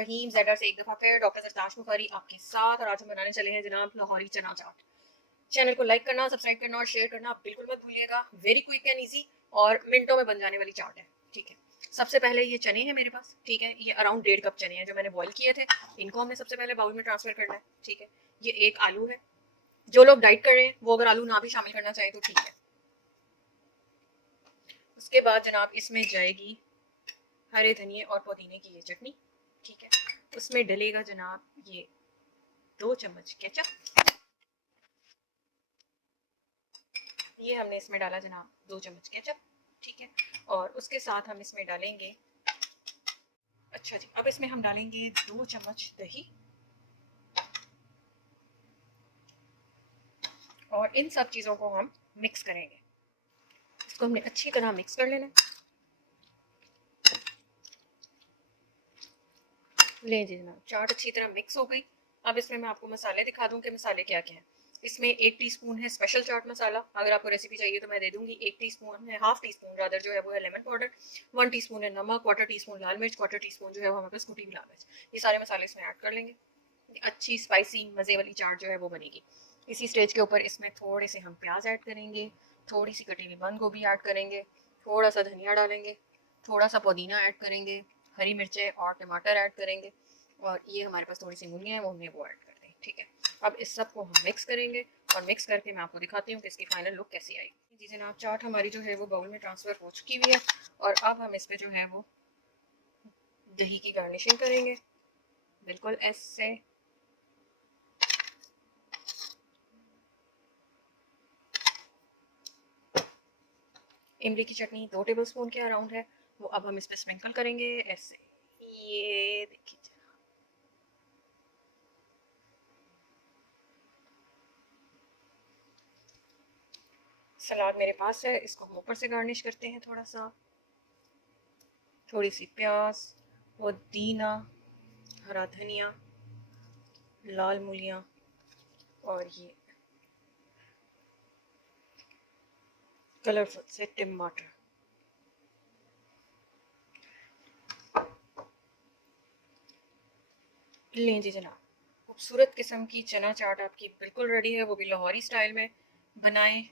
रहीम। ज़ेडर से एक दफ़ा फिर डॉक्टर सरताज बुखारी आपके साथ, और आज हम बनाने चले हैं जनाब लाहौरी चना चाट। चैनल को लाइक करना, सब्सक्राइब करना और शेयर करना आप बिल्कुल मत भूलिएगा। वेरी क्विक एंड ईजी और मिनटों में बन जाने वाली चाट है। ठीक है, सबसे पहले ये चने हैं मेरे पास। ठीक है, ये अराउंड 1.5 कप चने हैं जो मैंने बॉईल किए थे। इनको हमने सबसे पहले बाउल में ट्रांसफर करना है। ठीक है, ये एक आलू है। जो लोग डाइट कर रहे हैं वो अगर आलू ना भी शामिल करना चाहें तो ठीक है। उसके बाद जनाब इसमें जाएगी हरे धनिए और पुदीने की ये चटनी। ठीक है, उसमें डलेगा जनाब ये 2 चम्मच केचप। ये हमने इसमें डाला जनाब 2 चम्मच केचप। ठीक है, और उसके साथ हम इसमें डालेंगे, अच्छा जी, अब इसमें हम डालेंगे 2 चम्मच दही। और इन सब चीज़ों को हम मिक्स करेंगे। इसको हमने अच्छी तरह मिक्स कर लेना है। ले जी जनाब, चाट अच्छी तरह मिक्स हो गई। अब इसमें मैं आपको मसाले दिखा दूं कि मसाले क्या क्या हैं। इसमें 1 टीस्पून है स्पेशल चाट मसाला। अगर आपको रेसिपी चाहिए तो मैं दे दूंगी। 1 टीस्पून है, हाफ टीस्पून रादर जो है वो है लेमन पाउडर। 1 टीस्पून है नमक, 1/4 टीस्पून लाल मिर्च, 1/4 टीस्पून जो है वो हमारे पास कुटी हुई लाल मिर्च। ये सारे मसाले इसमें ऐड कर लेंगे। अच्छी स्पाइसी मज़े वाली चाट जो है वो बनेगी। इसी स्टेज के ऊपर इसमें थोड़े से हम प्याज ऐड करेंगे, थोड़ी सी कटी हुई बंद गोभी ऐड करेंगे, थोड़ा सा धनिया डालेंगे, थोड़ा सा पुदीना ऐड करेंगे, हरी मिर्चें और टमाटर ऐड करेंगे, और ये हमारे पास थोड़ी सी मूंगियाँ हैं वो हमने वो ऐड कर दें। ठीक है, अब इस सब को हम मिक्स करेंगे और मिक्स करके मैं आपको दिखाती हूँ कि इसकी फाइनल लुक कैसी आएगी। जी जनाब, चाट हमारी जो है वो बाउल में ट्रांसफ़र हो चुकी हुई है, और अब हम इस पर जो है वो दही की गार्निशिंग करेंगे बिल्कुल ऐसे। इमली की चटनी 2 टेबलस्पून के अराउंड है, वो अब हम इस पर स्प्रिंकल करेंगे ऐसे। ये देखिए, सलाद मेरे पास है, इसको हम ऊपर से गार्निश करते हैं। थोड़ा सा, थोड़ी सी प्याज, पुदीना, हरा धनिया, लाल मूलियाँ, और ये कलरफुल से टमाटर। लें जी जनाब, खूबसूरत किस्म की चना चाट आपकी बिल्कुल रेडी है, वो भी लाहौरी स्टाइल में। बनाएं,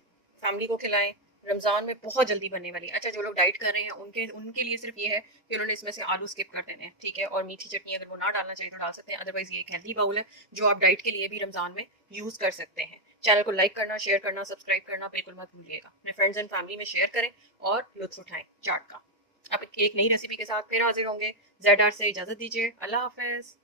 फैमिली को खिलाएं। रमज़ान में बहुत जल्दी बनने वाली। अच्छा, जो लोग डाइट कर रहे हैं उनके उनके लिए सिर्फ ये है कि उन्होंने इसमें से आलू स्किप कर देने हैं। ठीक है, और मीठी चटनी अगर वो ना डालना चाहिए तो डाल सकते हैं, अदरवाइज ये एक हेल्दी बाउल है जो आप डाइट के लिए भी रमज़ान में यूज़ कर सकते हैं। चैनल को लाइक करना, शेयर करना, सब्सक्राइब करना बिल्कुल मत भूलिएगा। अपने फ्रेंड्स एंड फैमिली में शेयर करें और लुत्फ उठाएं चाट का। अब एक नई रेसिपी के साथ फिर हाजिर होंगे। ज़ेड से इजाज़त दीजिए। अल्लाह हाफ़िज़।